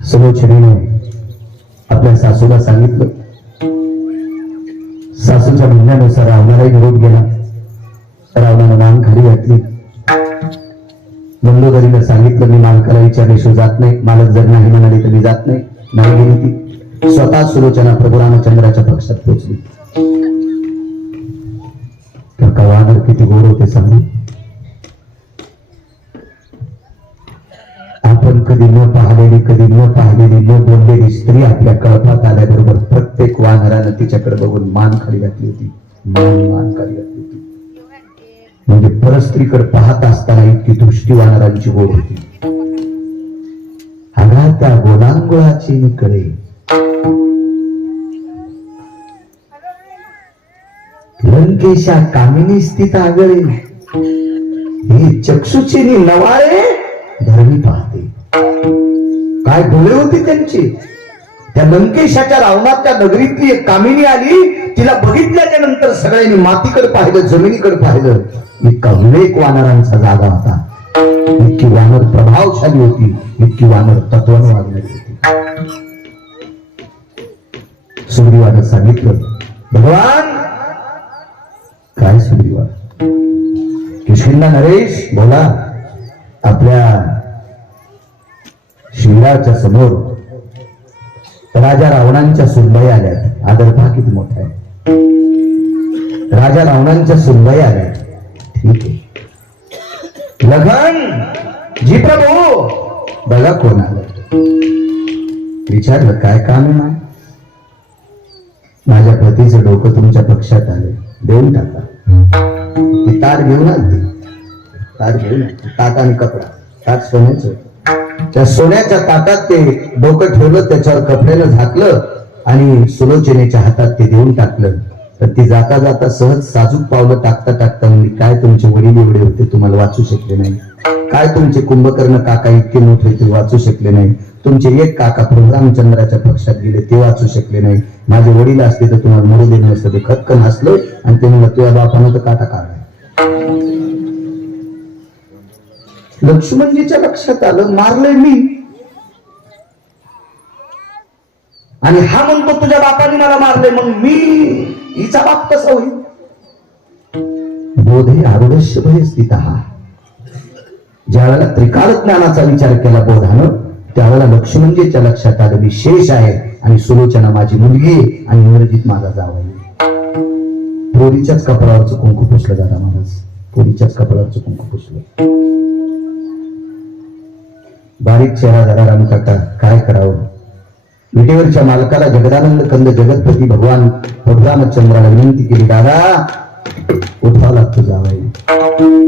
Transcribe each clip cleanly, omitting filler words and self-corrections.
सुलोचनेने आपल्या सासूला सांगितलं. सासूच्या म्हणण्यानुसार रावणालाही निरोप गेला. रावणानं मान खाली घातली. मंदोदरीला सांगितलं, मी मालकाला विचारल्याशिवाय जात नाही. मालक जर नाही म्हणाली तर मी जात नाही. नाही गेली ती. स्वतः सुलोचना प्रभू रामचंद्राच्या पक्षात पोहोचली. तर का वानर किती गोड होते सांगू. आपण कधी न पाहिलेली, कधी न पाहिलेली, न बोललेली स्त्री आपल्या कळपात आल्याबरोबर प्रत्येक वानरानं तिच्याकडे बघून मान खाली घातली होती. मान खाली घातली होती. म्हणजे परस्त्रीकडे पाहत असताना इतकी दृष्टी वानरांची गोड होती. अगा त्या गोलांगुळाची निकडे लंकेशा कामिनी स्थित आगळे ही चक्षुची नवाळे धरणी पाहते. काय डोळे होते त्यांचे. त्या लंकेशाच्या रावणाच्या नगरीतली एक कामिनी आली. तिला बघितल्याच्या नंतर सगळ्यांनी मातीकडे पाहिलं, जमिनीकडे पाहिलं. इतका विवेक वानरांचा जागा होता. इतकी वानर प्रभावशाली होती. इतकी वानर तत्वानं वागणारी होती. सुग्रीवानं सांगितलं, भगवान काय सुग्रीवा. किष्किंधा नरेश बोला. आपल्या शिंगाच्या समोर राजा रावणांच्या सुनबाई आल्यात. आदर पहा किती मोठा आहे. राजा रावणांच्या सुनबाई आल्यात. ठीक आहे. लखन जी प्रभू. बघा कोण आलं. विचारलं काय काम आहे माय. माझ्या पतीचं डोकं तुमच्या पक्षात आलं, देऊन टाका. ती ताट घेऊन आली. ताट घेऊन ताट आणि कपडा. ताट सोन्याचं. त्या सोन्याच्या ताटात ते डोकं ठेवलं, त्याच्यावर कपड्यानं झाकलं आणि सुलोचनेच्या हातात ते देऊन टाकलं. तर ती जाता जाता सहज साजूक पावलं टाकता टाकता म्हणजे काय तुमचे वडील एवढे होते तुम्हाला वाचू शकले नाही. काय तुमचे कुंभकर्ण काका इतके मोठे ते वाचू शकले नाही. तुमचे एक काका प्रभू रामचंद्राच्या पक्षात गेले ते वाचू शकले नाही. माझे वडील असते तर तुम्हाला मरू देणं नसतं. ते खतकन हसलं आणि ते म्हणलं तुझ्या बापानं तर काटा काढलाय. लक्ष्मणजीच्या लक्षात आलं मारलंय मी. आणि हा म्हणतो तुझ्या बापाने मला मारले, मग मी हिचा बाप कसा होईल. बोधे आरुढस्य भय स्थित. ज्या वेळेला त्रिकाळ ज्ञानाचा विचार केला बोधानं, त्यावेळेला लक्ष्मणजीच्या लक्षात आलं मी शेष आहे आणि सुलोचना माझी मुलगी आहे आणि इंद्रजित माझा जावई. पोरीच्याच कपडावरचं कुंकू पुसलं दादा महाराज. पोरीच्याच कपडावरचं कुंकू पुसलं. बारीक चेहरा झाला राम काका. काय करावं. विटेवरच्या मालकाला जगदानंद कंद जगतपती भगवान प्रभू रामचंद्राला विनंती केली, दादा उठवा लागतो जावई.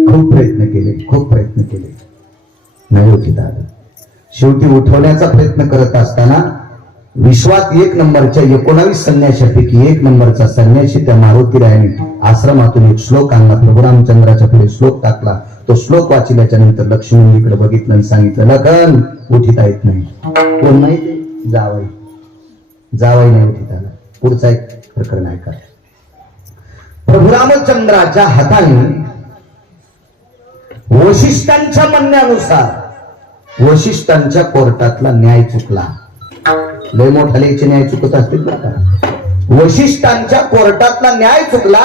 खूप प्रयत्न केले, खूप प्रयत्न केले, नाही उठीत आलं. शेवटी उठवण्याचा प्रयत्न करत असताना विश्वात एक नंबरच्या 19 संन्याशापैकी एक नंबरचा संन्याशी त्या मारुतीरायाने आश्रमातून एक श्लोक आणला. प्रभू रामचंद्राच्या पुढे श्लोक टाकला. तो श्लोक वाचल्याच्या नंतर लक्ष्मणजीकडे बघितलं आणि सांगितलं, लखन उठीता येत नाही. कोण नाही ते जावई. जावई नाही उठीत आला. पुढचा एक प्रकरण ऐका. प्रभू रामचंद्राच्या हाताने वशिष्ठांच्या म्हणण्यानुसार वशिष्ठांच्या कोर्टातला न्याय चुकला. लय मोठा लेचे न्याय चुकत असतील बरं का. वशिष्ठांच्या कोर्टातला न्याय चुकला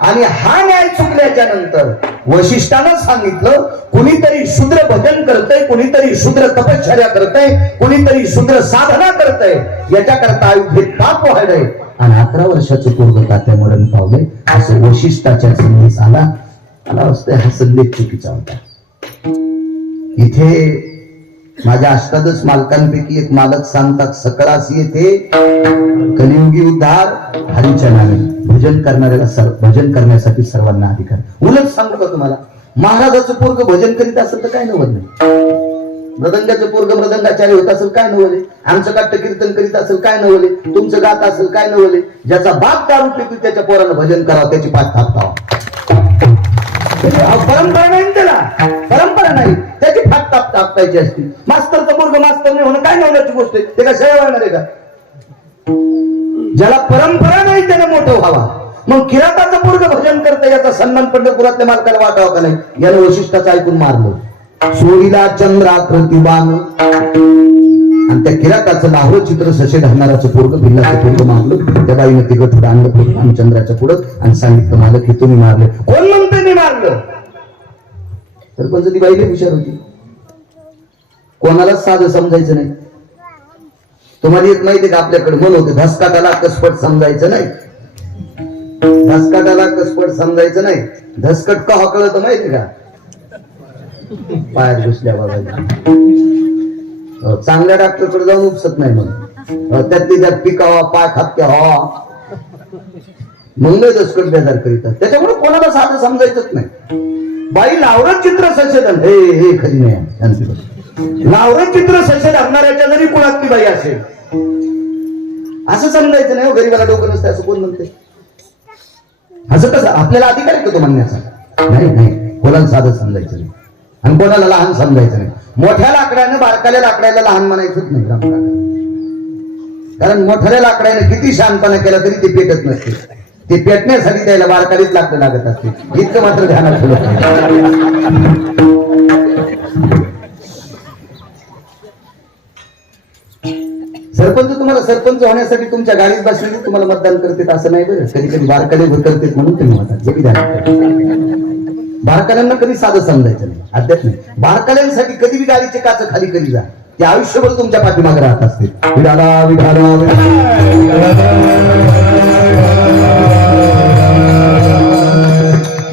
आणि हा न्याय चुकल्याच्या नंतर वशिष्ठानं सांगितलं, कुणीतरी शूद्र भजन करतय, कुणीतरी शूद्र तपश्चर्या करतय, कुणीतरी शूद्र साधना करतय. याच्याकरता अयोध्येत पाप वाढलंय आणि 11 वर्षाचं पूर्व तात्या मरण पावले. असं वशिष्ठाच्या संदेश आला. मला वाटतं हा संदेश चुकीचा होता. इथे माझ्या अष्टादश मालकांपैकी एक मालक सांगतात, सकळासी येथे कलियुगी उद्धार हरीच्या नावे. भजन करणाऱ्याला भजन करण्यासाठी सर्वांना अधिकार. उलट सांगू का तुम्हाला, महाराजाचं पोरग भजन करीत असेल तर काय नवल नाही. मृदंगाचं पोरग मृदंगाचार्य होत असेल काय नवले. आमचं काट्ट कीर्तन करीत असेल काय नवले. तुमचं गात असेल काय नवले. ज्याचा बाप दारू पितो त्याच्या पोरानं भजन करावं, त्याची पाठ थापतावा. परंपरा नाही त्याला, परंपरा नाही. त्याची फाट टाकायची असते. मास्तरचं पोरग मास्तर नाही होणं काय नवल्याची गोष्ट आहे. ते काय सह्या वाढणार आहे का. ज्याला परंपरा नाही त्याला मोठं व्हावा. मग किराताचं पोरग भजन करतं याचा सन्मान पंढरपुरातल्या मालकाला वाटावा का नाही. यानं वशिष्ठाचं ऐकून मारलं. सोडीला चंद्राकृती बाण आणि आणि त्या किराताचं लाहोर चित्र ससे धरणाराचं पोरग भिल्लाचं पोरग मारलं. त्या बाईनं तिघं थोडं आणलं पोरग रामचंद्राच्या पुढं आणि सांगितलं मालक हे तुम्ही मारले. कोण म्हणतं मी मारलं? सरपंच ती बाईले हुशार होती, कोणालाच साधं समजायचं नाही. तुम्हाला एक माहिती का आपल्याकडे म्हण होते, धसकाटाला कसपट समजायचं नाही. धसकाटाला कसपट समजायचं नाही. धसकट का हकळत माहिती का? पायात घुसल्या बघायला. चांगल्या डॉक्टरकडे जाऊन उपसत नाही मग त्यातली त्यात पिकावा पाय खात्या व्हावा मग नाही दसकट बेजार करीतात. त्याच्यामुळे कोणाला साधं समजायचंच नाही. बाई लावरच चित्र संशोधन हे खरी नाही. लावरच चित्र संशोधन असणाऱ्याच्या जरी कुळातली बाई असेल असं समजायचं नाही. गरीबाला डोकं नसतं असं कोण म्हणते? असं कसं? आपल्याला अधिकार आहे तो म्हणण्याचा? नाही, कोणाला साधं समजायचं नाही आणि कोणाला लहान समजायचं नाही. मोठ्या लाकडाने बारकाल्या लाकडाला लहान म्हणायचंच नाही रामकाका. कारण मोठ्या लाकडाने किती शहाणपणा केला तरी ते पेटत नसते. ते पेटण्यासाठी त्याला बारकालीच लाकडं लागत असते. इतकं मात्र ध्यानात ठेवलं. सरपंच तुम्हाला सरपंच होण्यासाठी तुमच्या गाडीत बसलेली तुम्हाला मतदान करते असं नाही बरं. कधी कधी बारकाले करतात म्हणून तुम्ही म्हणतात. बारकाल्यांना कधी साधं समजायचं नाही. अध्यात्म बारकाल्यांसाठी कधी बी गाडीचे काच खाली करी जा. ते आयुष्यभर तुमच्या पाठीमागे राहत असते. विठाला विठाला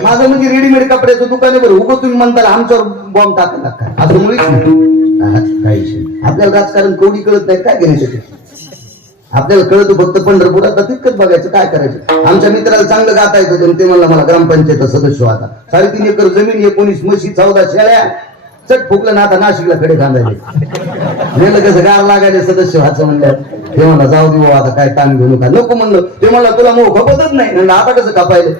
माझं म्हणजे रेडीमेड कपड्याचं दुकान आहे बरं. उभं तुम्ही म्हणताल आमच्यावर बॉम्ब टाकायला काय? असं मुळीच नाही. काही आपल्याला राजकारण कोणी कळत नाही. काय घेण्यासाठी आपल्याला कळत फक्त पंढरपुरात तितकंच बघायचं. काय करायचं? आमच्या मित्राला चांगलं गाता येत होतं ते म्हणलं मला ग्रामपंचायत सदस्य आता 3.5 एकर जमीन 19 म्हशी 14 शेळ्या चट फुकलं ना. आता नाशिकला कडे बांधायले गेलं कसं गार लागायला सदस्य व्हायचं म्हणलं. ते म्हणला जाऊ देऊ आता काय ताण घेऊ नका. नको म्हणलं. ते म्हणला तुला मोह खपतच नाही म्हणलं. आता कसं कापायला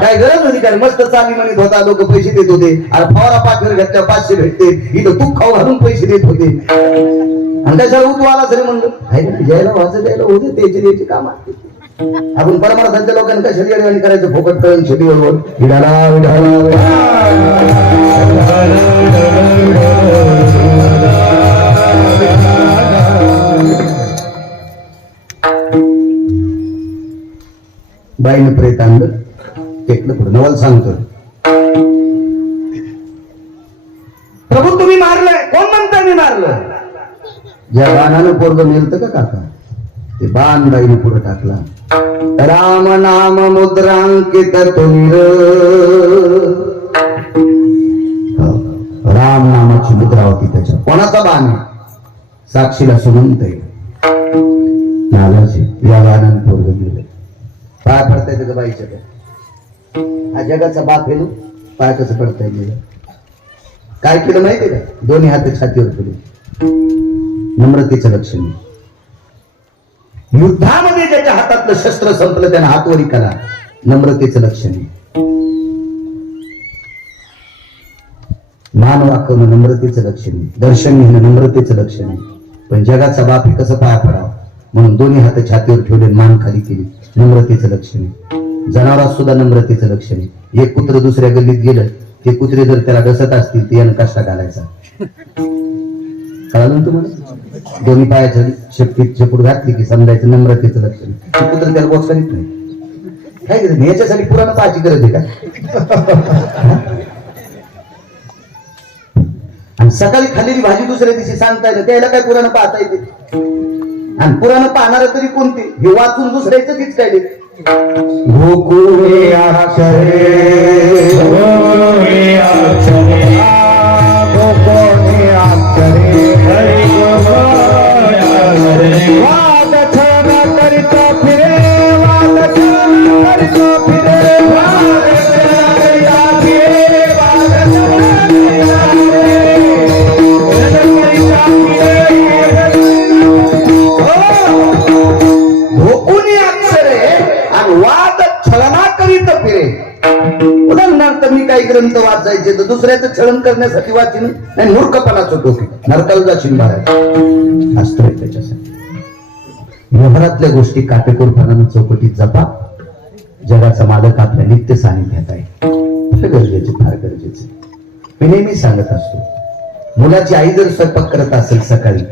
काय गरज होती? काय मस्त चाली म्हणत होता. लोक पैसे देत होते. अरे फवारा पाठवर घेतल्यावर 500 भेटते. इथं तूप खाऊ घालून पैसे देत होते आणि त्याच्यावर उतू आला तरी म्हणलं ज्यायला व्हायचं द्यायला होते त्याची द्यायची काम आपण परमार्थांच्या लोकांना कशा येणे करायचं फोकट कळून शेतीवर विडाला बाईनं प्रेत आणलं टेकलं पुढे. नवल सांगतो प्रभू तुम्ही मारलंय. कोण म्हणता मी मारलं? ज्या बाणानं पोरग मिळतं का काका ते बाण बाईने पुढे टाकला. राम नाम मुद्रांकित राम नामाची मुद्रा होती त्याच्या. कोणाचा बाण आहे? साक्षीला सुमंत आहे. नागाची या बाणानं पोरग मिळलं. पाय पडता येतं का बाईच्या? हा जगाचा बाप आहे. पाय कसं पडता येईल? काय केलं माहितीये का? दोन्ही हात छातीवर केले. नम्रतेचं लक्षण. युद्धामध्ये ज्याच्या हातातलं शस्त्र संपलं त्यानं हातवरी करा. नम्रतेचं लक्षण. मान वाकवणं नम्रतेचं लक्षण. दर्शन घेणं नम्रतेचं लक्षण. पण जगाचा बाप हे कसं पाया पडावं म्हणून दोन्ही हात छातीवर ठेवले, मान खाली केली. नम्रतेचं लक्षण. जनावरात सुद्धा नम्रतेचं लक्षण. एक कुत्र दुसऱ्या गल्लीत गेलं ते कुत्रे जर त्याला डसत असतील ते यानं कष्ट घालायचा. कळलं तुम्हाला? दोन्ही पायाच्या शेपटीत शेपूट घातली की समजायचं नम्रतेचं लक्षण. कुत्र त्याला बोच करीत नाही. काय करत नाही याच्यासाठी पुराण पाहायची गरज आहे का? आणि सकाळी खाल्लेली भाजी दुसऱ्या दिवशी सांगता येईल त्याला काय पुराण पाहता येते? आणि पुराण पाहणार तरी कोणते? हे वाचून दुसऱ्याच तीच काय गोकुळे उदाहरणार्थ मी काही ग्रंथ वाचायचे तर दुसऱ्याचं छळन करण्यासाठी वाचीन नाही. मूर्खपणाचं टोके नरकाला जाशील महाराज असतोय त्याच्यासाठी. व्यवहारातल्या गोष्टी काटेकोरपणानं चौकटीत जपा. जगाचा मालक आपल्या नित्य सानिध्यात आहे. गरजेचे फार गरजेचे. मी नेहमी सांगत असतो मुलाची आई जर स्वयंपाक करत असेल सकाळी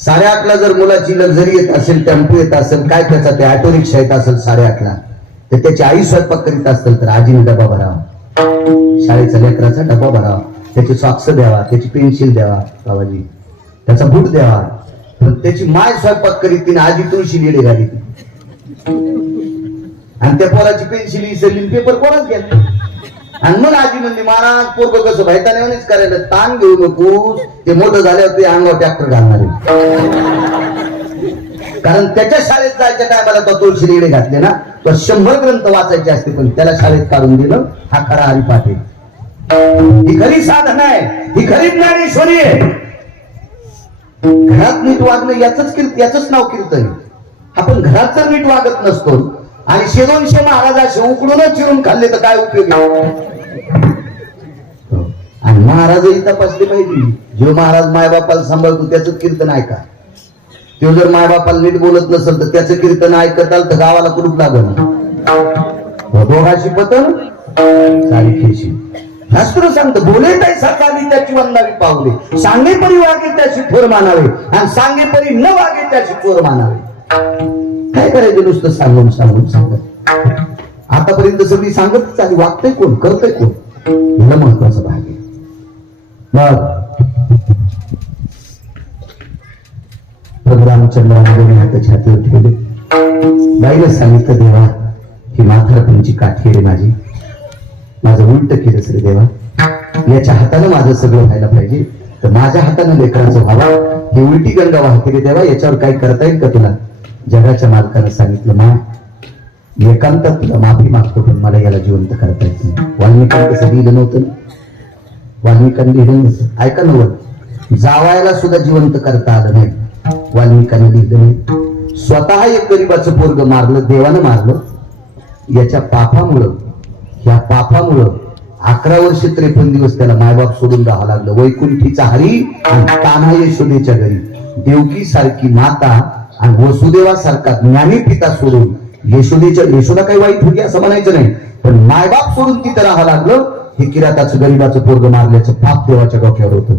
8:30ला जर मुलाची लक्झरी येत असेल, टेम्पो येत असेल, काय त्याचा ते ऑटो रिक्षा येत असेल 8:30ला, तर त्याची आई स्वयंपाक करीत असेल तर आजीने डबा भरावा, शाळेचा लेकराचा डबा भरावा, त्याचे सॉक्स द्यावा, त्याची पेन्सिल द्यावा बाबाजी, त्याचा बूट द्यावा. पण त्याची माय स्वयंपाक करीत तिने आजी तुळशी लेडे घाली आणि त्या पोराची पेन्सिल इसरली, पेपर कोणाच घ्या. आणि मग आजी म्हणली महाराज पोरग कसं भाईतानेच करायला, ताण घेऊ नको, ते मोठं झाल्यावर ते अंगावर ट्रॅक्टर घालणार आहे. कारण त्याच्या शाळेत जायच्या टायमाला तो तुळशी लेडे घातले ना, तर 100 ग्रंथ वाचायचे असते, पण त्याला शाळेत काढून दिलं. हा खरा हरिपाठ आहे, ही खरी साधना आहे, ही खरी ज्ञानेश्वरी आहे. घरात नीट वागणं याच नाव कीर्तन. आपण घरात जर नीट वागत नसतो आणि 100-200 महाराजाशी उकडूनच चिरून खाल्ले तर काय उपयोग. आणि महाराजही तपासले पाहिजे. जो महाराज मायबापाला सांभाळतो त्याचं कीर्तन ऐका. तो जर मायबापाला नीट बोलत नसेल तर त्याचं कीर्तन ऐकताल तर गावाला कुलूप लागल. दोघाशी पतन सारी खेशी. शास्त्र सांगतं बोले तैसा चाली त्याची वंदावी पावले, सांगे परी वागे त्याची थोर मानावे आणि सांगे परी न वागे त्याची चोर मानावे. काय करायचं नुसतं सांगून सांगून सांगत. आतापर्यंत सगळी सांगतच आली, वागतंय कोण, करतंय कोण, हे महत्वाचा भाग आहे. मग प्रभू रामचंद्राने हात छातीवर ठेवले. बाईला सांगितलं देवा ही म्हातारपणीची काठी रे माझी, माझं उलट केलंच रे देवा, याच्या हातानं माझं सगळं व्हायला पाहिजे, तर माझ्या हातानं लेकरांचं व्हावा. ही उलटी गंगा वाहते रे देवा, याच्यावर काही करता येईल का तुला. जगाच्या मालकानं सांगितलं मा एकांतात तुला माफी मागतो, पण मला याला जिवंत करता येत नाही. वाल्मिकांनी कसं लिहिलं नव्हतं, वाल्मिकांनी लिहिलं नव्हतं. ऐका नव्हतं, जावायला सुद्धा जिवंत करता आलं नाही, वाल्मिकांनी लिहिलं नाही. स्वतः एक गरीबाचं पोरग मारलं, देवानं मारलं. याच्या पापामुळं, या पापामुळं 11 वर्ष 53 दिवस त्याला मायबाप सोडून राहावं लागलं. वैकुंठीचा हरी आणि कान्हा यशोदेच्या घरी, देवकी सारखी माता आणि वसुदेवासारखा ज्ञानी पिता सोडून, यशोदा काही वाईट होती असं म्हणायचं नाही, पण मायबाप सोडून तिथं राहावं लागलं. हे किराताचं गरीबाचं पोरग मारल्याचं पाप देवाच्या डोक्यावर होतं.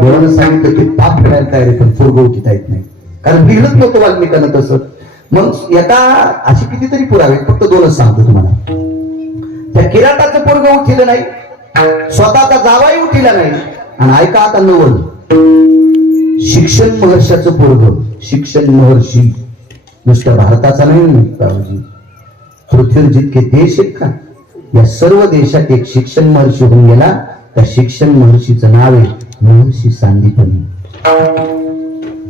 देवानं सांगितलं की पाप फेडायला तयार आहे, पण पोरग उठता येत नाही, कारण लिहिलंच नव्हतं वाल्मिकानं तसं. मग एका अशी कितीतरी पुरावे, फक्त 2च सांगतो तुम्हाला. त्या किराताचं पोरग उठिलं नाही, स्वतःचा जावाई उठिला नाही. आणि ऐका आता 90 शिक्षण महर्षाचं पोरग, शिक्षण महर्षी नुसत्या भारताचा नाही बाबाजी, पृथ्वीवर जितके देश आहेत का, या सर्व देशात एक शिक्षण महर्षी होऊन गेला. त्या शिक्षण महर्षीचं नाव आहे महर्षी सांदीपनी.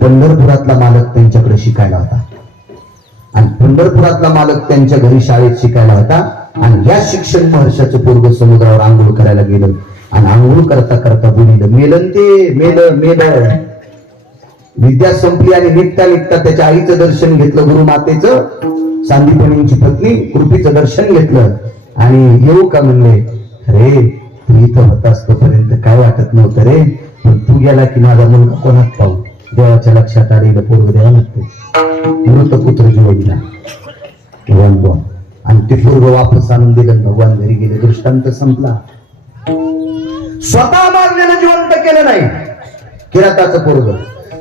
पंढरपुरातला मालक त्यांच्याकडे शिकायला होता आणि पंढरपुरातला मालक त्यांच्या घरी शाळेत शिकायला होता. आणि या शिक्षण महर्षाचं पोरग समुद्रावर आंघोळ करायला गेलं आणि आंघोळ करता करता बोलिलं, मेलं ते मेलं मेलं. विद्या संपली आणि निघता निघता त्याच्या आईचं दर्शन घेतलं, गुरुमातेचं, सांदीपनींची पत्नी कृपीचं दर्शन घेतलं आणि येऊ का म्हणले. अरे तू इथं होतास तोपर्यंत काय वाटत नव्हतं रे, पण तू गेला की माझा मुलगा कोणात पाहू. देवाच्या लक्षात आलेलं पोरग द्यावं लागते. मृतपुत्र जीवला भगवान आणि ते पोरग वापस आणून दिलं. भगवान घरी गेले, दृष्टांत संपला. स्वतः मारलेलं जिवंत केलं नाही किराताचं पोरग,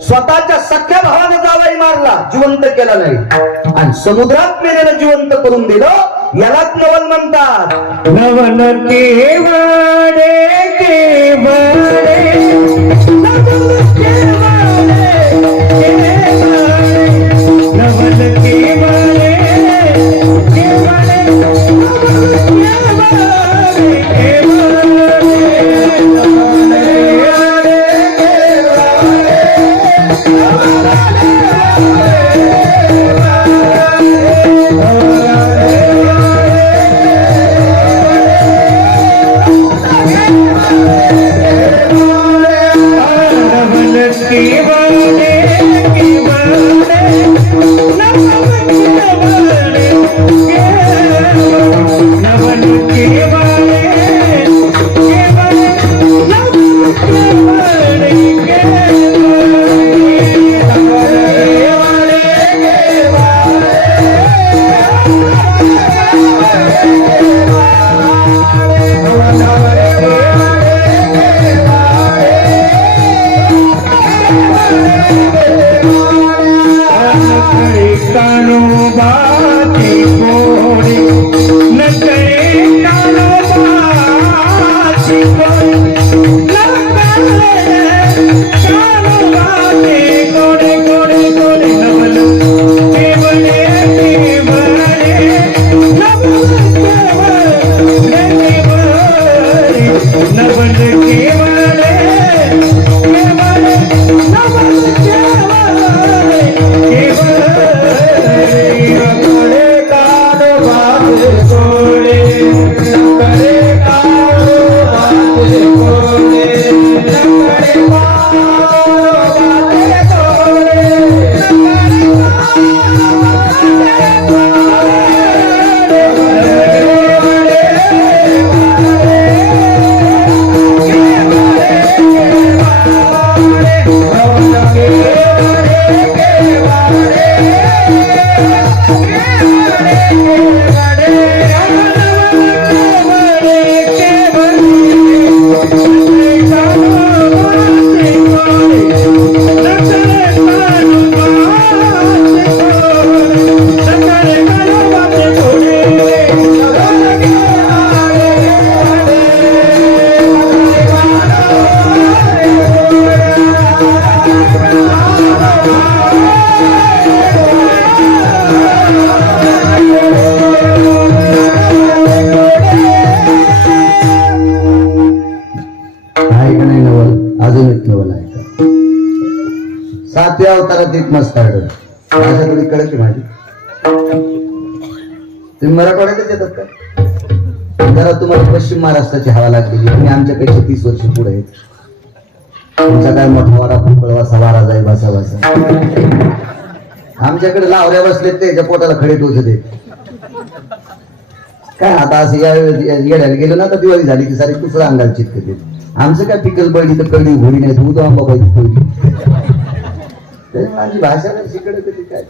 स्वतःच्या सख्या भावानं जावाई मारला, जिवंत केला नाही. आणि समुद्रात मेलेलं जिवंत करून दिलं. यालाच नवल म्हणतात. नवल केवळे केवळे नवल केवळे नवल केवळे केवळे Hey! कानोबाचे कोडे नकळे कानोबाचे कोडे कानोबाचे कोडे कोडे कोडे नवल केवळे केवळे नवल केवळे नवल केवळे सातव्या अवतारात एक मस्तार्ड भाषा थोडी कळत माझी. तुम्ही मराठवाड्यातच येतात का? जरा तुम्हाला पश्चिम महाराष्ट्राची हवा लागलेली. तुम्ही आमच्यापेक्षा 30 वर्ष पुढे आहेत. तुमचा काय मोठा वारा फुकळवासा वारा जाईल भासा भासा. आमच्याकडे लावऱ्या बसलेत त्याच्या पोटाला खडे टोचते. काय आता असं येड्याला गेलो ना तर दिवाळी झाली की सारी दुसरं अंगाला चितकते. आमचं काय पिकल बळी तर कळली घोडी नाही तू तो आंबा पाहिजे माझी भाषा शिकडे कधी काय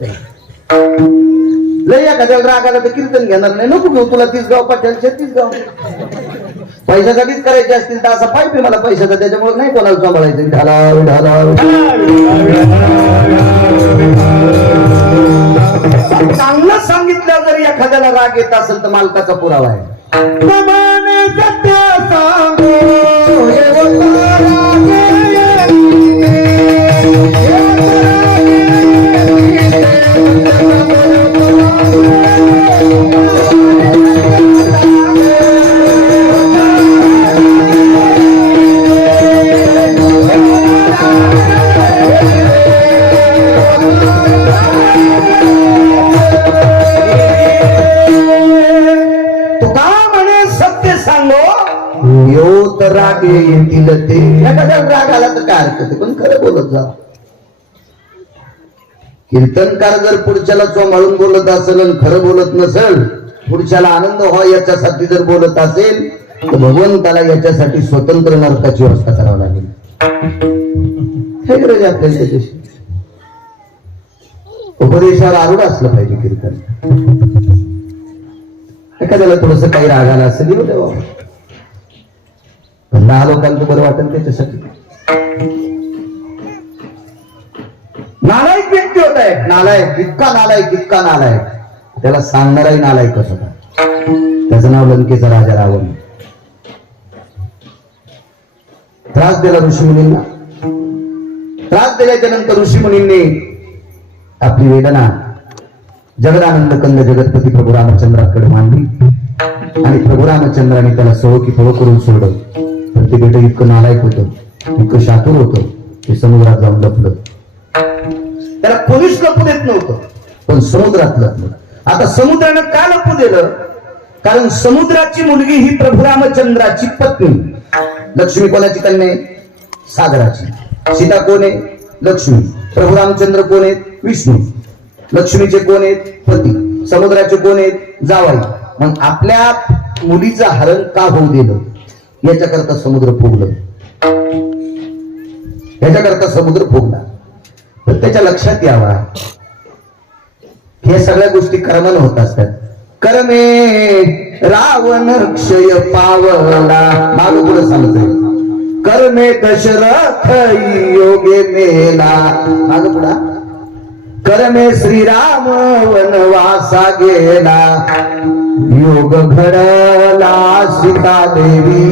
लय एखाद्याला राग आला तर कीर्तन घेणार नाही. नको घेऊ तुला 30 गाव पाठ्याल 36 गाव पैशासाठीच करायचे असतील तर असा पाहिजे मला पैशाचा. त्याच्यामुळे नाही कोणाला सांभाळायचं. ढाला ढाला चांगलं सांगितलं जर एखाद्याला राग येत असेल तर मालकाचा पुरावा आहे. सत्य सांगो राग येतील ते एखाद्या राग आला तर काय हरकत पण खरं बोलत जा. कीर्तनकार जर पुढच्याला चोमाळून बोलत असेल आणि खरं बोलत नसेल, पुढच्याला आनंद व्हावा याच्यासाठी जर बोलत असेल तर भगवंताला याच्यासाठी स्वतंत्र नरकाची व्यवस्था करावी लागेल. हे गरज आपल्याला त्याच्याशी उपदेशाला आरूढ असलं पाहिजे कीर्तन. एखाद्याला थोडस काही राग आला असेल येऊ देवा. 10 लोकांचं बरं वाटेल त्याच्यासाठी. नालायक व्यक्ती होत आहे. नालायक इतका नालायक त्याला सांगणाराही नालायकच होता. त्याचं नाव लंकेचा राजा रावण. त्रास दिला ऋषीमुनींना. त्रास दिल्याच्या नंतर ऋषीमुनींनी आपली वेदना जगदानंद कंद जगतपती प्रभू रामचंद्राकडे मांडली आणि प्रभू रामचंद्राने त्याला सळो की फळो करून सोडलं. तर ते बेट इतकं नालायक होतं, इतकं शातूर होतं ते समुद्रात जाऊन लपलं. त्याला कोणीच लपू देत नव्हतं पण समुद्रात लपलं. आता समुद्रानं का लपू दिलं? कारण समुद्राची मुलगी ही प्रभू रामचंद्राची पत्नी. लक्ष्मी कोणाची कन्या आहे? सागराची. सीता कोण आहे? लक्ष्मी. प्रभू रामचंद्र कोण आहेत? विष्णू. लक्ष्मीचे कोण आहेत? पती. समुद्राचे कोण आहेत? जावाई. मग आपल्या मुलीचं हरण का होऊ दिलं? याच्याकरता समुद्र फुगलं. तर त्याच्या लक्षात यावा हे सगळ्या गोष्टी कर्मानं होत असतात. कर्मे रावण क्षय पावला. माग पुढे सांगतोय कर्मे दशरथ योगे मेला. माग पुढा करमे श्रीराम वनवासा गेला योग घडला सीता देवी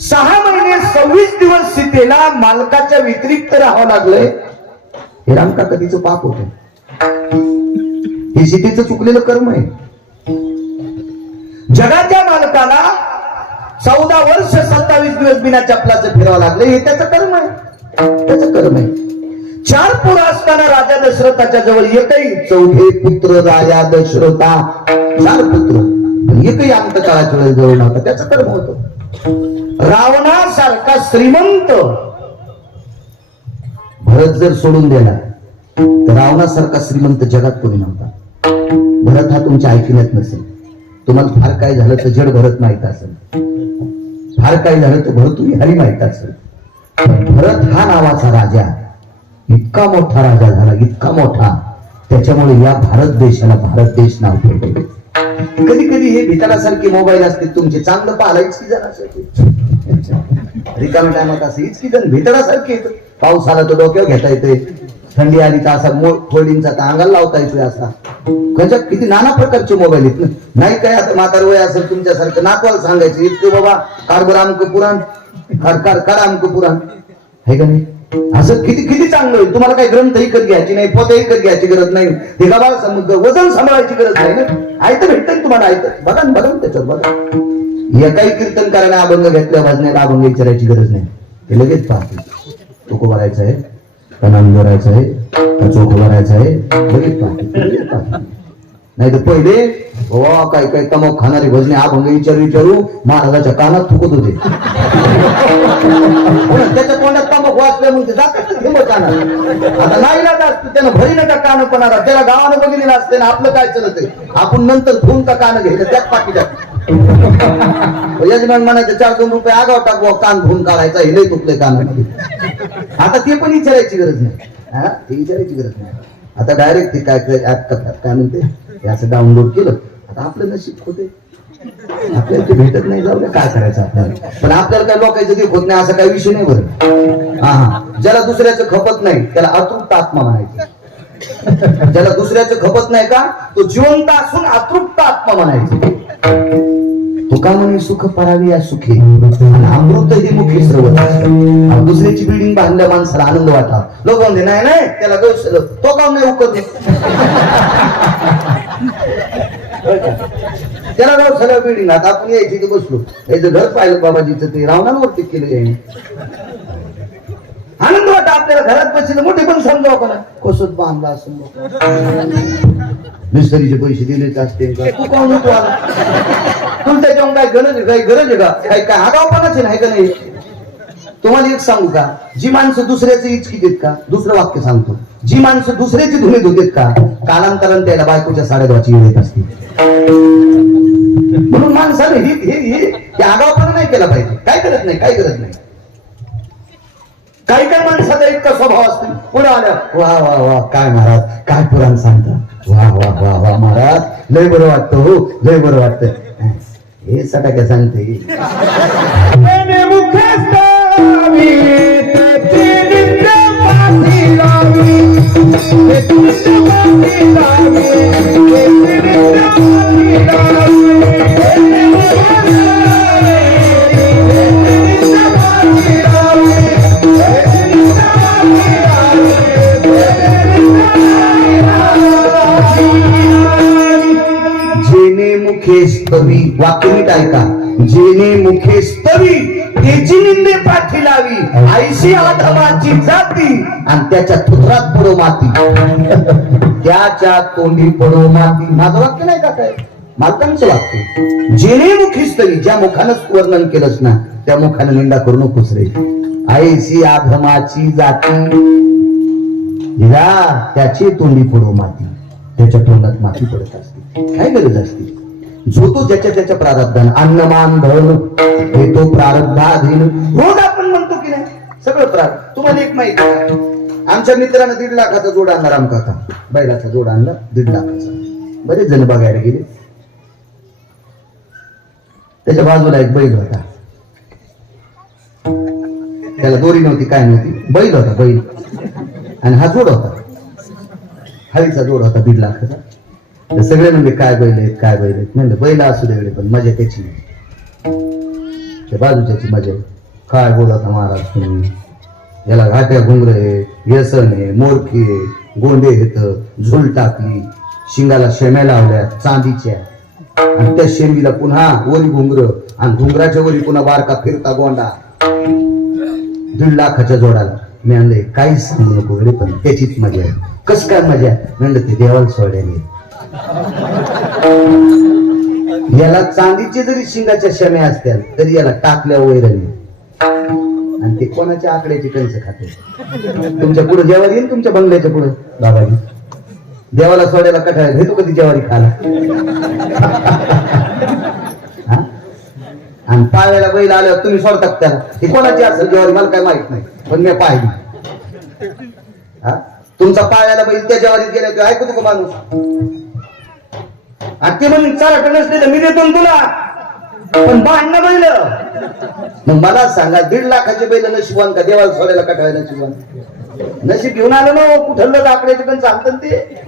6 महिने 26 दिवस सीतेला मालकाच्या व्यतिरिक्त राहावं लागलंय. हे रामका कधीचं पाप होत, हे सीतेचं चुकलेलं कर्म आहे. जगाच्या मालकाला 14 वर्ष 27 दिवस बिना चपलाचं फिरावं लागलं, हे त्याचं कर्म आहे. त्याचं कर्म आहे. 4 पोरं असताना राजा दशरथाच्या जवळ एकही, 4 पुत्र राजा दशरथा, 4 पुत्र, एकही अंतकाळाच्या वेळेस जवळ नव्हता. त्याचं कर्म होतं. रावणासारखा श्रीमंत भरत जर सोडून दिला तर रावणासारखा श्रीमंत जगात कोणी नव्हता. भरत हा तुमच्या ऐकण्यात नसेल. तुम्हाला फार काय झालं तर जड भरत माहित असेल, फार काय झालं तर भरतुरी माहित असेल. भरत हा नावाचा राजा इतका मोठा राजा झाला, इतका मोठा, त्याच्यामुळे या भारत देशाला भारत देश नाव पडले. कधी कधी हे भिताडासारखे मोबाईल असते तुमचे, चांगलं पाहायच की जण रिकाम्या टायमात असे इतकी जण भिताडासारखे येत. पाऊस आला तर डोक्यावर घेता येते, थंडी आली तर असा फोल्डिंगचा तर अंगाला लावता येतोय. असा गजब किती नाना प्रकारचे मोबाईल आहेत. नाही काय आता म्हातार वय असेल तुमच्यासारखं नातवाला सांगायचं इतके बाबा कारबर आमक पुराण कार आमक पुराण आहे का नाही. असं किती किती चांगलं होईल. तुम्हाला काही ग्रंथ विकत घ्यायची नाही, पोते विकत घ्यायची गरज नाही, ते गावाला समुद्र वजन सांभाळायची गरज नाही ना. ऐकतं भेटतं तुम्हाला, ऐकतं बघा बघा त्याच्यात बघा. एकाही कीर्तन करायला अभंग घेतल्या भजण्याला अभंग विचारायची गरज नाही, ते लगेच पाहते. चोख भरायचं आहे का नाम भरायचं आहे का चोख भरायचं आहे, लगेच पाहते. नाही तर पहिले काय काय तमक खाणारी भजने अभंग विचारू महाराजाच्या कानात थुकत होते. त्याच्या तोंडात तमक वाचल्या म्हणते जातात कानात. आता नाही ना असतं त्यानं भरी नका कान पणारा, त्याला गावानं बघितलेलं असते ना. आपलं काय चलत आहे, आपण नंतर फोन का कान घ्यायचं त्यात पाठी टाक. यजमान म्हणायचं 4-2 रुपये आगाव टाकू, कान फोन काढायचा, हे लई तुटलंय कानामध्ये. आता ते पण विचारायची गरज नाही, हा ते विचारायची गरज नाही. आता डायरेक्ट ते काय काय म्हणते हे असं डाउनलोड केलं. आता आपलं नशीब होते, आपल्याला ते भेटत नाही, जाऊ द्या काय करायचं आपल्याला. पण आपल्याला काय लोकांचं ते होत नाही असा काही विषय नाही बरं. हा ज्याला दुसऱ्याचं खपत नाही त्याला अतृप्त आत्मा म्हणायचं. ज्याला दुसऱ्याचं खपत नाही का तो जिवंत असून अतृप्त आत्मा म्हणायचं. तुका म्हणे सुख परावी या सुखी आणि अमृत ही मुखी सर्व. दुसऱ्याची बिल्डिंग बांधल्या माणसाला आनंद वाटा, लोक म्हणते नाही नाही त्याला गौसल तो काम नाही उकरतो, त्याला गौशाला बिल्डिंग. आता आपण यायची तर बसलो, याचं घर पाहिलं बाबाजीचं ते रावणावरती केलं आहे. आनंद वाटा आपल्याला घरात बसले, मोठे पण समजाव का ना कसत बांधला असं मिस्त्रीचे पैसे दिलेच असते का तू कोण होतो आला तुला त्याच्यावर काय गरज आहे का काय काय आगावपणाचे नाही का नाही. तुम्हाला एक सांगू का, जी माणसं दुसऱ्याचे इचकीत आहेत का, दुसरं वाक्य सांगतो, जी माणसं दुसऱ्याची धुणे धुतेत का कालांतराने त्याला बायकोच्या साड्या धुवायची वेळ येत असते. म्हणून माणसाने हे आगावपणा नाही केला पाहिजे. काय करत नाही, काय करत नाही. काही काही माणसाचा इतका स्वभाव असतो, पुढे आल्या वा वा वा काय महाराज काय पुराण सांगता, वा वा वा वा महाराज लय बरं वाटतं, हो लय बरं वाटतं. हे सटाक्या सांगते. जेने मुखे स्तवी, वाक्य नीट ऐका, जेने मुखे स्तवी त्याची निंदे पाठी लावी, आईशी आधमाची जाती आणि त्याच्या थुथरात पडो माती, त्याच्या तोंडी पडो माती. माझं वाक्य नाही का काय, मालकांचं वाक्य. जेने मुखी स्तवी, ज्या मुखानं वर्णन केलंस ना त्या मुखानं निंदा करू नकोस रे. आईशी आधमाची जाती, त्याची तोंडी पडो माती, त्याच्या तोंडात माती पडत असते. काय गरज असते. जो तो ज्याच्या त्याच्या प्रारब्धान, अन्नमान धन हे तो प्रारब्धाधीन. रोज आपण म्हणतो की नाही सगळं प्रारब्ध. तुम्हाला एक माहिती आहे, आमच्या मित्रानं 1.5 लाखाचा जोड आणला, रामकाका बैलाचा जोड आणला 1.5 लाखाचा. बरेच जण बघायला गेले. त्याच्या बाजूला एक बैल होता. त्याला दोरी नव्हती, काय नव्हती, बैल होता बैल. आणि हा जोड होता, हळीचा जोड होता 1.5 लाखाचा. तर सगळे म्हणजे काय बैल आहेत, काय बैल आहेत. म्हणलं बैल असू दे, पण मजा त्याची नाही, त्या बाजूच्याची मजा आहे. काय बोलता महाराज तुम्ही, याला घाट्या घुंगर आहे, व्यसन आहे, मोरकी आहे, गोंडे येत, झुल टाकली, शिंगाला शेम्या लावल्या चांदीच्या, आणि त्या शेमीला पुन्हा वरी घुंगर, आणि घुंगराच्या वरी पुन्हा बारका फिरता गोंडा. 1.5 लाखाच्या जोडाला. मी आणले काहीच सांगू नको गडे, पण त्याचीच मजा आहे. कस काय मजा म्हणलं, ते देवाला सोडले. याला चांदीचे जरी शिंगाच्या शेम्या असत्या तरी याला टाकल्या वैरणी, आणि ते कोणाच्या आकड्याची कंस खाते. तुमच्या पुढे जेवारी येईल, तुमच्या बंगल्याच्या पुढे बाबाजी देवाला सोडायला कटाळा घेतो कधी जेवारी खाला. आणि पायाला बैल आल्यावर तुम्ही सोडतात त्याला, हे कोणाची असेल जेवारी मला काय माहित नाही, पण मी पाहिली. तुमचा पायाला बैल त्या जेवारीत गेल्या किंवा ऐकू तुका माणूस, आणि ते म्हणून चारा नसले तर मी देतो ना तुला, पण भांडणं बैल. मग मला सांगा, 1.5 लाखाचे बैल नशिबान का देवाला सोडायला कटाळा नशिबान? नशीब घेऊन आलो ना, कुठलं आकड्याचे पण सांगतात ते.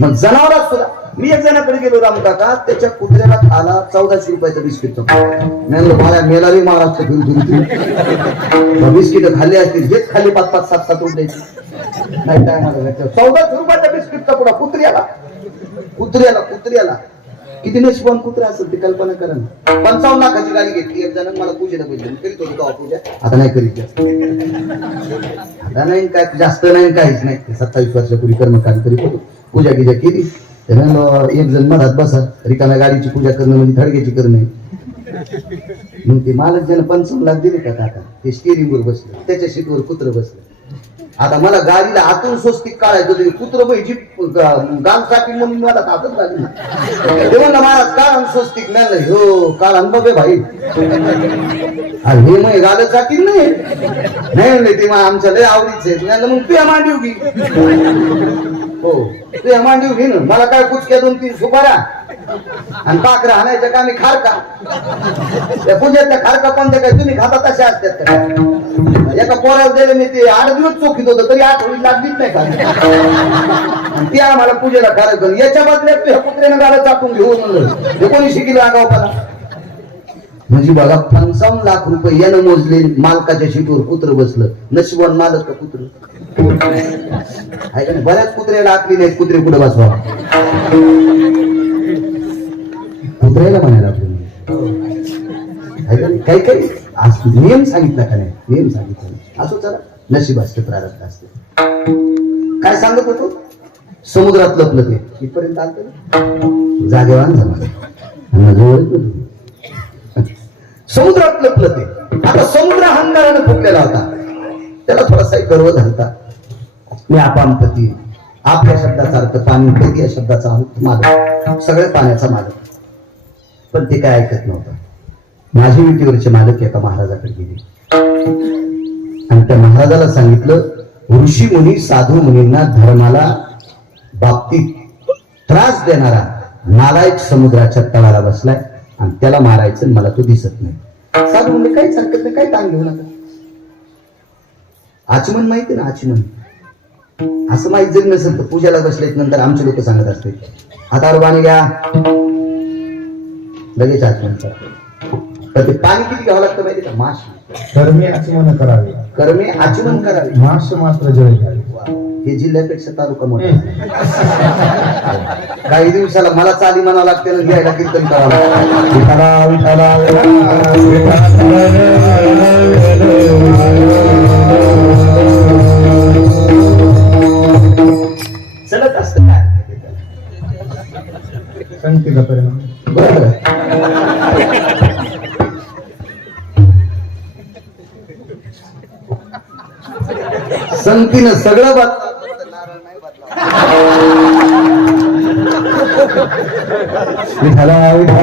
मग जनावरात सुद्धा मी एक जणाकडे गेलो, राम काका, त्याच्या कुत्र्याला खाला 1400 रुपयाचं बिस्किटचं. मला मेलारी महाराष्ट्र फिरून बिस्किट खाल्ली असतील, हेच खाली 5-5, 7-7 उठायची नाही. काय मला 1400 रुपयाच्या बिस्किटचा पुढा कुत्र्याला, कुत्र्याला कुत्र्याला किती नशिबान कुत्रा असेल ते कल्पना करा ना. 55 लाखाची गाडी घेतली एक जण, मला पूजेला पाहिजे करीत होतो पूजा, आता नाही करीत, आता नाही, काय जास्त नाही, काहीच नाही. 27 वर्षापूर्वी कर्मकांड करीत होतो, पूजा गिजा केली. त्यानं एक जण मधात बसा, रिकाम्या गाडीची पूजा करणं म्हणजे थडग्याची करणं. मग ते मालक ज्यानं 55 लाख दिले का काका, ते स्टेरिंग वर बसलं, त्याच्या सीटवर कुत्र बसलं. आता मला गाडीला आतून स्वस्तिक काढायचं तरी कुत्र बैची गाम साठी म्हणून मला हातच लागली. ते म्हणलं महाराज काढ स्वस्तिक, नाही हो काढ बघे भाई, अरे हे मग गाडत साठी नाही म्हणले, ते आमच्या लय आवडीच आहे. मग तू मांडीव घे, हो तू मांडीव घे ना, मला काय कुचक्या 2-3 सुपाऱ्या आणि पाखरा हाणायच्या का मी खारका. त्या पूजेतल्या खारका कोणत्या काय तुम्ही खाता तशा असतात का? एका पोराला दिले मी, ते 8 दिवस चोखीत होतं तरी आठवडी लागलीच नाही का. आणि ते आम्हाला पूजेला खारक, याच्या बदल्यात तुझ्या कुत्र्यानं गाडं चापून घेऊन म्हणलं, हे कोणी शिकलं आगावपणा. म्हणजे बघा 55 लाख रुपये यानं मोजले, मालकाच्या शीटवर कुत्र बसलं. नशिबान मालक का कुत्र आहे का नाही? बऱ्याच कुत्र्याला आखली नाहीत, कुत्रे कुठे बसवा, कुत्र्याला म्हणायला आपल्याला काही काही नियम सांगितला का नाही, नियम सांगितला नाही. असो चला, नशीब असते, प्रारब्ध असते. काय सांगत होतो, समुद्रात लपलं ते इथपर्यंत आलं ना, जागेवान जमा समुद्रात लपलं ते. आता समुद्र हंगारानं फुटलेला होता, त्याला थोडासा गर्व झालता. मी अपामपती, आप या शब्दाचा अर्थ पाणी, पती या शब्दाचा अर्थ मालक, सगळे पाण्याचा मालक. पण ते काय ऐकत नव्हतं. माझी विटीवरचे मालक एका महाराजाकडे गेले आणि त्या महाराजाला सांगितलं, ऋषी मुनी साधू मुनींना धर्माला बाबतीत त्रास देणारा नालायक समुद्राच्या तळाला बसलाय आणि त्याला मारायचं, मला तो दिसत नाही. साधू म्हणजे काहीच हरकत नाही, काही ताण घेऊ नका. आचमन माहिती ना, आचमन असं माहित जरी नसेल तर पूजाला बसल्यात नंतर आमचे लोक सांगत असते, हातावर पाणी घ्या, लगेच आचमन करा. तर ते पाणी किती घ्यावं लागतं माहिती का? माश कर्मे आचमन करावे, कर्मे आचमन करावे, माश मात्र जळ घ्यावे. हे जिल्ह्यापेक्षा तालुका मोठा. काही दिवसाला मला चाली म्हणावं लागते ना, घ्यायला कीर्तन करावं लागतं. विठाला विठाला चलत असतं काय संगतीचा परिणाम. बरोबर. संगतीनं सगळं विठाला विठाला